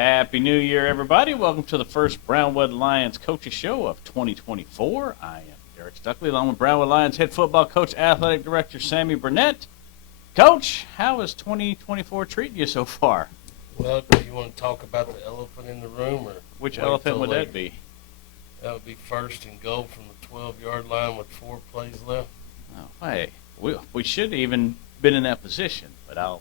Happy New Year, everybody. Welcome to the first Brownwood Lions Coaches Show of 2024. I am Derek Stuckley, along with Brownwood Lions head football coach, athletic director Sammy Burnett. Coach, how is 2024 treating you so far? Well, do you want to talk about the elephant in the room? Or which elephant would that be? That would be first and goal from the 12-yard line with 4 plays left. Oh, hey, we should have even been in that position, but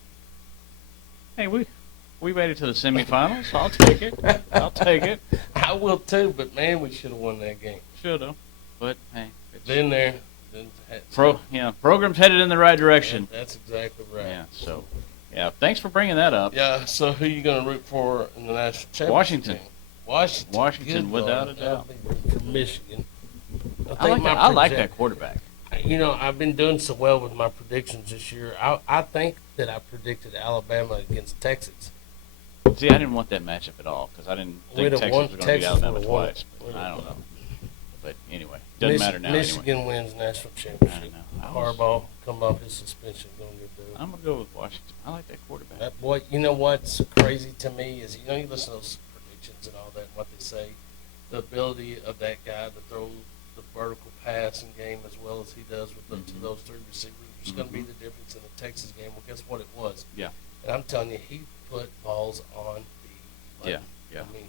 we made it to the semifinals. I'll take it. I'll take it. I will too, but man, we should have won that game. Should have, but hey. Been there. Program's headed in the right direction. Yeah, that's exactly right. Yeah, thanks for bringing that up. Yeah, so who are you going to root for in the national championship? Washington. Washington, without a doubt. For Michigan. I like that quarterback. You know, I've been doing so well with my predictions this year. I think that I predicted Alabama against Texas. See, I didn't want that matchup at all because I didn't think Texas was going to beat Alabama twice. I don't know. But anyway, doesn't matter now. Michigan wins national championship. Harbaugh come off his suspension. I'm going to go with Washington. I like that quarterback. That boy, you know what's crazy to me is, you listen to those predictions and all that and what they say, the ability of that guy to throw the vertical passing game as well as he does with to those 3 receivers is going to be the difference in the Texas game. Well, guess what it was? Yeah. And I'm telling you, he put balls on the Yeah. I mean,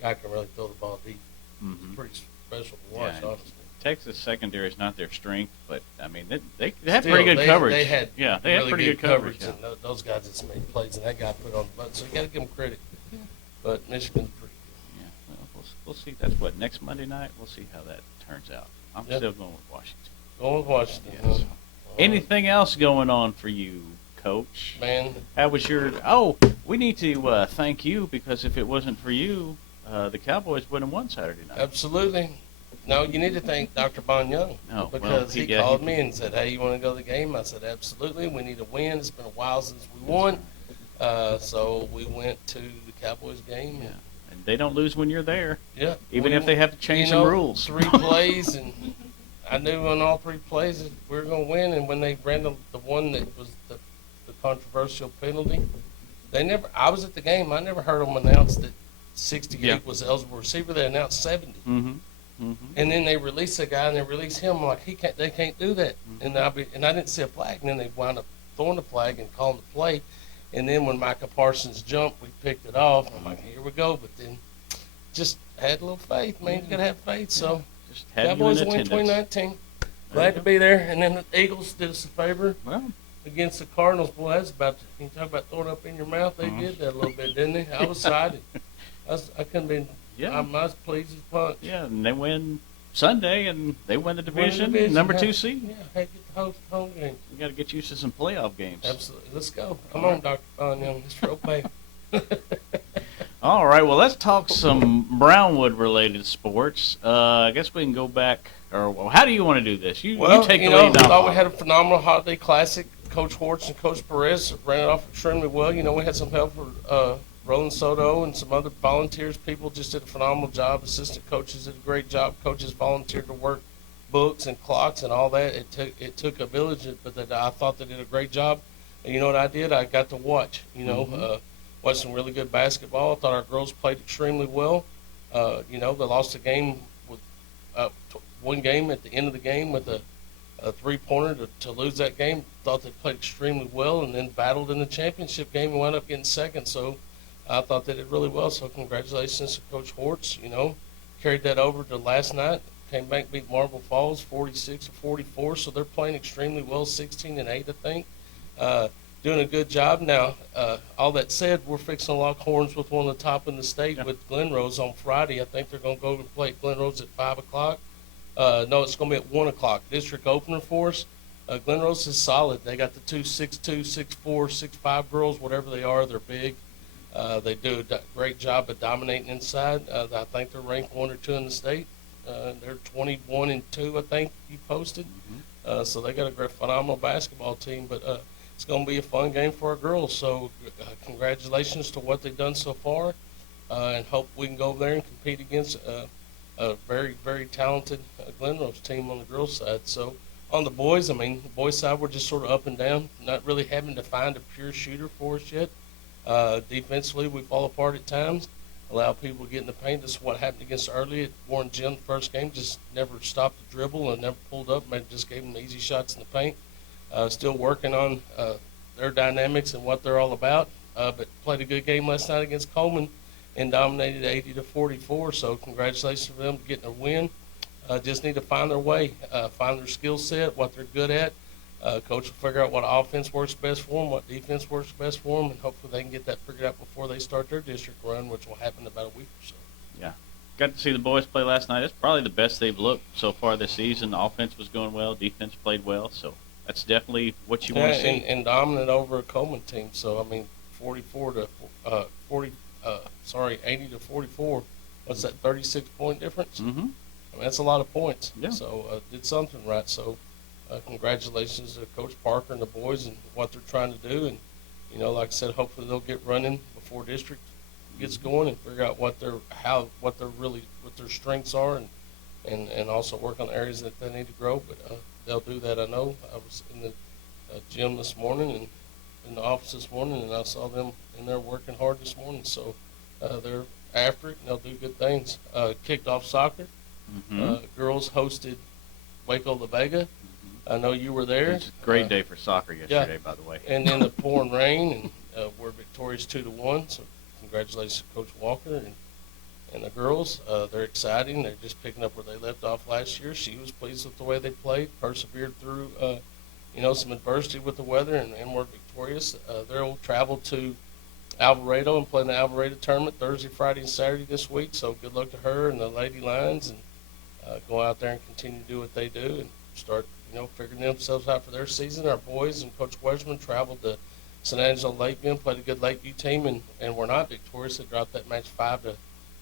guy can really throw the ball deep. It's pretty special to watch, honestly. Texas secondary is not their strength, but I mean they had pretty good coverage. They had pretty good coverage. And those guys just made plays, and that guy put on the button. So you got to give them credit. Yeah. But Michigan's pretty good. Yeah, well, we'll see. That's what, next Monday night. We'll see how that turns out. I'm still going with Washington. Going with Washington. Yes. Anything else going on for you, Coach? Man, how was your? Oh, we need to thank you because if it wasn't for you, the Cowboys wouldn't have won Saturday night. Absolutely. No, you need to thank Dr. Bon Young because he called me and said, hey, you want to go to the game? I said, absolutely. We need a win. It's been a while since we won. So we went to the Cowboys game. Yeah. And they don't lose when you're there. Yeah. Even if they have to change some rules. 3 plays, and I knew on all 3 plays that we were going to win. And when they ran the one that was the controversial penalty, I was at the game. I never heard them announce that 68 was the eligible receiver. They announced 70. And then they release a guy and they release him. I'm like, they can't do that. And I didn't see a flag. And then they wound up throwing the flag and calling the play. And then when Micah Parsons jumped, we picked it off. I'm like, here we go. But then just had a little faith, man. You got to have faith. So Cowboys win 2019. Glad to be there. And then the Eagles did us a favor against the Cardinals. Boy, that's you talk about throwing up in your mouth. They did that a little bit, didn't they? I was excited. I couldn't be. Yeah. I was pleased as punch. Yeah, and they win Sunday, and they win the division, number 2 seed. Yeah, had to get the host home game. We got to get used to some playoff games. Absolutely. Let's go. Come on, Dr. Bon Young. It's real pay. All right, well, let's talk some Brownwood-related sports. I guess we can go back, or how do you want to do this? You take the lead. I thought we had a phenomenal holiday classic. Coach Hortz and Coach Perez ran it off extremely well. We had some help for Roland Soto and some other volunteers. People just did a phenomenal job. Assistant coaches did a great job. Coaches volunteered to work books and clocks and all that. It took a village, but I thought they did a great job. And you know what I did? I got to watch. Watch some really good basketball. I thought our girls played extremely well. They lost a game with one game at the end of the game with a 3-pointer to lose that game. Thought they played extremely well and then battled in the championship game and wound up getting second. So I thought they did really well. So congratulations to Coach Hortz. Carried that over to last night. Came back, beat Marble Falls 46-44. So they're playing extremely well, 16-8, I think. Doing a good job. Now, all that said, we're fixing to lock horns with one of the top in the state with Glen Rose on Friday. I think they're going to go and play at Glen Rose at 5 o'clock. No, it's going to be at 1 o'clock. District opener for us. Glen Rose is solid. They got the 2 6'2", 6'4", 6'5" girls, whatever they are. They're big. They do a great job of dominating inside. I think they're ranked 1 or 2 in the state. They're 21-2, I think you posted. So they got a great, phenomenal basketball team. But it's going to be a fun game for our girls. So congratulations to what they've done so far, and hope we can go over there and compete against a very, very talented Glen Rose team on the girls' side. So on the boys, the boys' side, we're just sort of up and down, not really having to find a pure shooter for us yet. Defensively, we fall apart at times, allow people to get in the paint. This is what happened against Early at Warren Gym the first game. Just never stopped the dribble and never pulled up. Just gave them easy shots in the paint. Still working on their dynamics and what they're all about. But played a good game last night against Coleman and dominated 80-44. So congratulations for them getting a win. Just need to find their way, find their skill set, what they're good at. Coach will figure out what offense works best for them, what defense works best for them, and hopefully they can get that figured out before they start their district run, which will happen in about a week or so. Yeah. Got to see the boys play last night. It's probably the best they've looked so far this season. The offense was going well. Defense played well. So that's definitely what you want to see. And dominant over a Coleman team. So, 80 to 44. What's that, 36-point difference? Mm-hmm. That's a lot of points. Yeah. So did something right. So congratulations to Coach Parker and the boys and what they're trying to do. And, like I said, hopefully they'll get running before district gets going and figure out what their strengths are and also work on areas that they need to grow. But they'll do that, I know. I was in the gym this morning and in the office this morning, and I saw them in there working hard this morning. So they're after it, and they'll do good things. Kicked off soccer. Mm-hmm. Girls hosted Waco La Vega. I know you were there. It's a great day for soccer yesterday, by the way. And then the pouring rain, and we're victorious 2-1. So congratulations to Coach Walker and the girls. They're exciting. They're just picking up where they left off last year. She was pleased with the way they played, persevered through, some adversity with the weather, and were victorious. They'll travel to Alvarado and play in the Alvarado tournament Thursday, Friday, and Saturday this week. So good luck to her and the Lady Lions, and go out there and continue to do what they do and start, figuring themselves out for their season. Our boys and Coach Wedgman traveled to San Angelo Lakeview and played a good Lakeview team, and were not victorious. They dropped that match 5-0.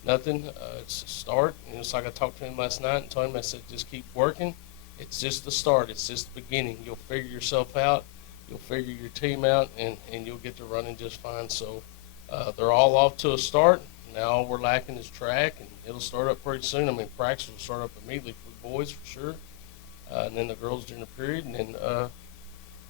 It's a start. It's like I talked to him last night and told him, I said, just keep working. It's just the start. It's just the beginning. You'll figure yourself out. You'll figure your team out, and you'll get to running just fine. So they're all off to a start. Now all we're lacking is track, and it'll start up pretty soon. Practice will start up immediately for the boys for sure, and then the girls during the period. And then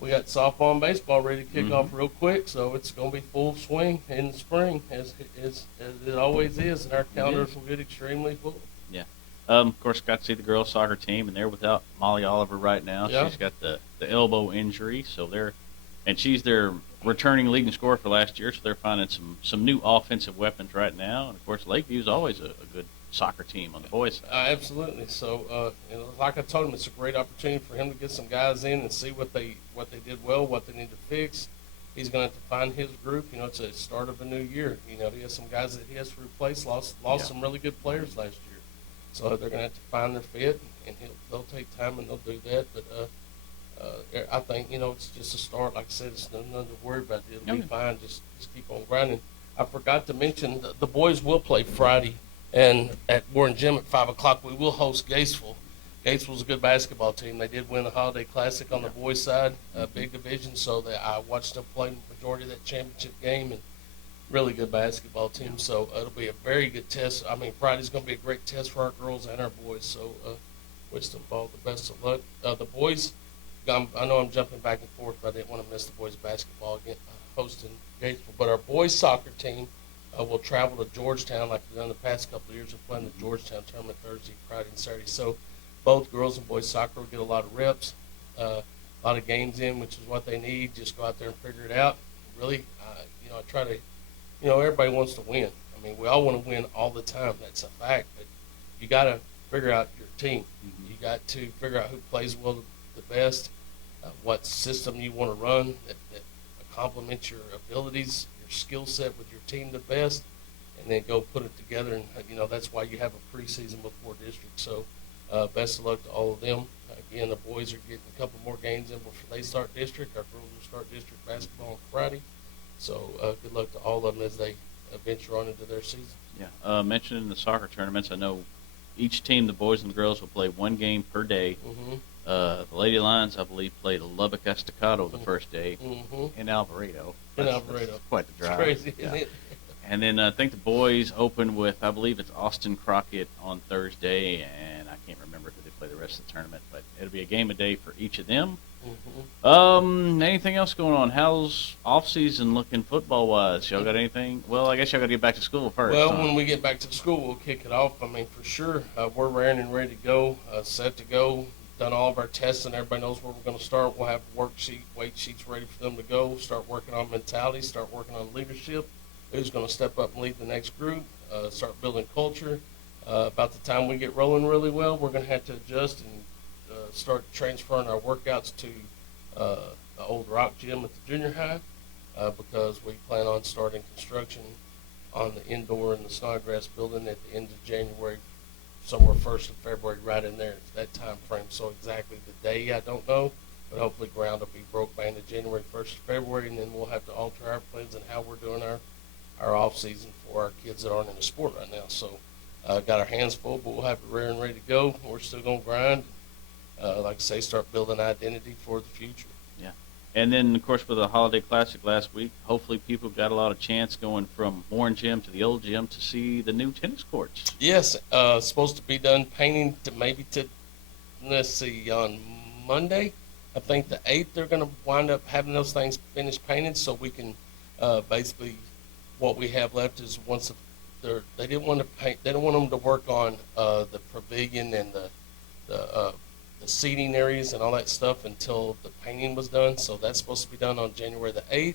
we got softball and baseball ready to kick off real quick, so it's going to be full swing in the spring, as it always is, and our calendars will get extremely full. Yeah. Of course, got to see the girls' soccer team, and they're without Molly Oliver right now. Yeah. She's got the elbow injury, and she's their returning leading scorer for last year, so they're finding some new offensive weapons right now. And, of course, Lakeview is always a good soccer team on the boys' side. Absolutely. So, like I told him, it's a great opportunity for him to get some guys in and see what they did well, what they need to fix. He's going to have to find his group. It's a start of a new year. He has some guys that he has to replace, lost some really good players last year. So they're going to have to find their fit, and they'll take time, and they'll do that. But I think, it's just a start. Like I said, it's nothing to worry about. It'll be fine. Just keep on grinding. I forgot to mention the boys will play Friday, and at Warren Gym at 5 o'clock, we will host Gatesville. Gatesville's a good basketball team. They did win the Holiday Classic on the boys' side, big division, so I watched them play the majority of that championship game, and really good basketball team. So it'll be a very good test. Friday's going to be a great test for our girls and our boys, so wish them all the best of luck. The boys, I know I'm jumping back and forth, but I didn't want to miss the boys' basketball again, hosting Gatesville. But our boys' soccer team will travel to Georgetown like we've done the past couple of years. We're playing the Georgetown tournament Thursday, Friday, and Saturday. So both girls and boys soccer will get a lot of reps, a lot of games in, which is what they need. Just go out there and figure it out. Really, I try to, everybody wants to win. We all want to win all the time. That's a fact. But you got to figure out your team. You got to figure out who plays well the best, what system you want to run that complements your abilities, your skill set with your team the best, and then go put it together. And, that's why you have a preseason before district. So best of luck to all of them. Again, the boys are getting a couple more games in before they start district. Our girls will start district basketball on Friday. So good luck to all of them as they venture on into their season. Yeah. Mentioning the soccer tournaments, I know each team, the boys and the girls, will play one game per day. The Lady Lions, I believe, played Lubbock Estacado the first day in Alvarado. That's quite the drive. It's crazy, isn't it? And then I think the boys open with, I believe it's Austin Crockett on Thursday, and I can't remember who they play the rest of the tournament, but it'll be a game a day for each of them. Anything else going on? How's off season looking football wise? Y'all got anything? Well, I guess y'all got to get back to school first. Well, huh? when we get back to school, we'll kick it off. I mean, for sure, we're raring and ready to go, set to go. Done all of our testing. Everybody knows where we're going to start. We'll have worksheet, weight sheets ready for them to go. Start working on mentality. Start working on leadership. Who's going to step up and lead the next group? Start building culture. About the time we get rolling really well, we're going to have to adjust and start transferring our workouts to the old rock gym at the junior high because we plan on starting construction on the indoor and the Snodgrass building at the end of January, somewhere 1st of February, right in there. It's that time frame. So exactly the day, I don't know, but hopefully ground will be broke by end of January, 1st of February, and then we'll have to alter our plans and how we're doing our off season for our kids that aren't in the sport right now. So got our hands full, but we'll have it ready and ready to go. We're still going to grind. Like I say, start building identity for the future. Yeah. And then, of course, with the Holiday Classic last week, hopefully people got a lot of chance going from Warren Gym to the old gym to see the new tennis courts. Yes, supposed to be done painting let's see, on Monday. I think the 8th they're going to wind up having those things finished painted so we can basically what we have left is once they didn't want to paint, they don't want them to work on the pavilion and the seating areas and all that stuff until the painting was done. So that's supposed to be done on January the 8th,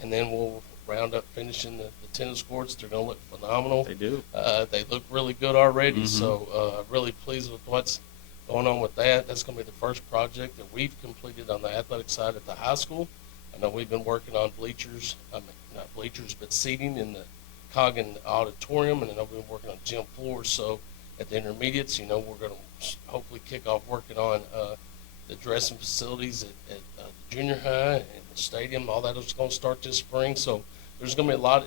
and then we'll round up finishing the tennis courts. They're going to look phenomenal. They do. They look really good already, so really pleased with what's going on with that. That's going to be the first project that we've completed on the athletic side at the high school. I know we've been working on bleachers, not bleachers, but seating in the Coggin Auditorium, and I know we've been working on gym floors. So at the intermediates, we're going to hopefully kick off working on the dressing facilities at the junior high and the stadium. All that is going to start this spring. So there's going to be a lot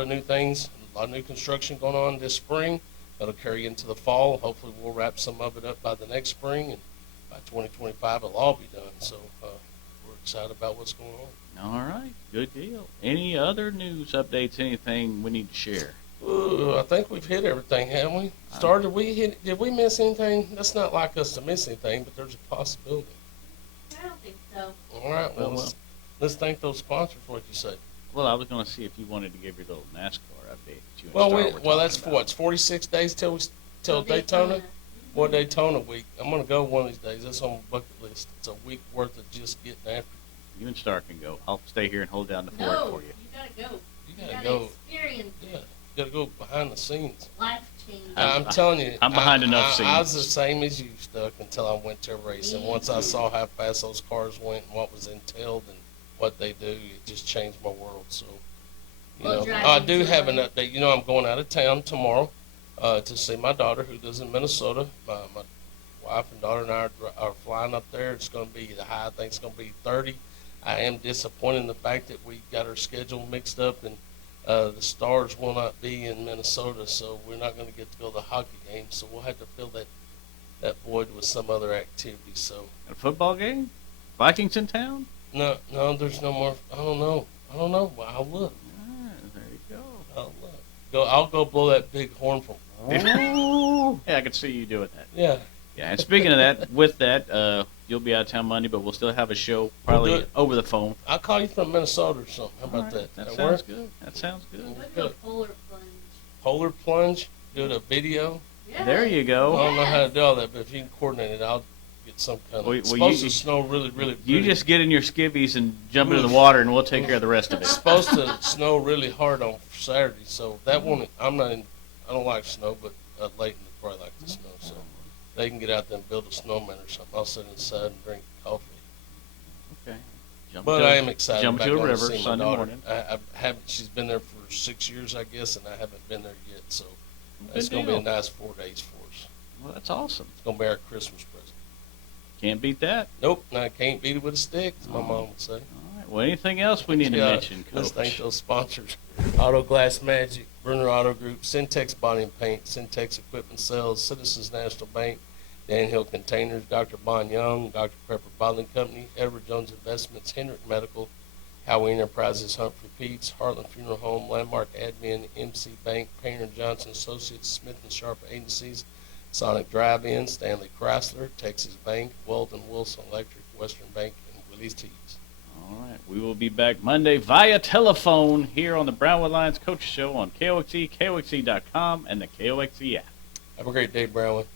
of new things, a lot of new construction going on this spring. That'll carry into the fall. Hopefully we'll wrap some of it up by the next spring, and by 2025 it'll all be done. So we're excited about what's going on. All right, good deal. Any other news updates, anything we need to share? Ooh, I think we've hit everything, haven't we? Did we miss anything? That's not like us to miss anything, but there's a possibility. I don't think so. All right, well, let's thank those sponsors. What you say? Well, I was going to see if you wanted to give your little NASCAR update that you and Well, Star were talking that's about. what, it's 46 days till Daytona? Well, Daytona week. I'm going to go one of these days. That's on my bucket list. It's a week worth of just getting after it. You and Star can go. I'll stay here and hold down the fort No, for you. you gotta go. You got to go. Experience Yeah, you got to go behind the scenes. life changing. I'm telling you. I'm behind enough scenes. I was the same as you, Stuck, until I went to a race. And once I saw how fast those cars went and what was entailed and what they do, it just changed my world. So, We'll drive I do into have it. an update. I'm going out of town tomorrow to see my daughter who lives in Minnesota. My wife and daughter and I are flying up there. It's going to be the high. I think it's going to be 30. I am disappointed in the fact that we got our schedule mixed up and the Stars will not be in Minnesota, so we're not going to get to go to the hockey game. So we'll have to fill that void with some other activity. So A football game? Vikings in town? no, there's no more. I don't know. Well, I'll look. There you go. I'll look. I'll go blow that big horn from. Yeah, I could see you doing that. Yeah. Yeah, and speaking of that, with that, you'll be out of town Monday, but we'll still have a show probably We'll do it. over the phone. I'll call you from Minnesota or something. How about All right, that? That That sounds work? good. That sounds good. Go to a polar plunge. Polar plunge. Do a video. Yeah. There you I go. don't know how to do all that, but if you can coordinate it, I'll get some kind of. Well, It's well, supposed you- to snow really, really. You just get in your skivvies and jump into the water, and we'll take care of the rest of It's it. supposed to snow really hard on Saturday, so that won't. I don't like snow, but Leighton would probably like the snow, so they can get out there and build a snowman or something. I'll sit inside and drink coffee. Okay. Jump But to- I am excited Jump about to a going to river see my Sunday daughter. morning. I haven't. She's been there for 6 years, I guess, and I haven't been there yet. So it's Good going to be a deal. nice 4 days for us. Well, that's awesome. It's going to be our Christmas present. Can't beat that. Nope, and I can't beat it with a stick, as my mom would say. All right. Well, anything else we need to Yeah, mention, let's thank Coach? those sponsors. Auto Glass Magic, Bruner Auto Group, Syntex Body and Paint, Syntex Equipment Sales, Citizens National Bank, Dan Hill Containers, Dr. Bon Young, Dr. Pepper Bottling Company, Edward Jones Investments, Hendrick Medical, Howie Enterprises, Humphrey Peets, Heartland Funeral Home, Landmark Admin, MC Bank, Painter & Johnson Associates, Smith & Sharp Agencies, Sonic Drive-In, Stanley Chrysler, Texas Bank, Weldon Wilson Electric, Western Bank, and Achilles tees. All right. We will be back Monday via telephone here on the Brownwood Lions Coach Show on KOXE, KOXE.com, and the KOXE app. Have a great day, Brownwood.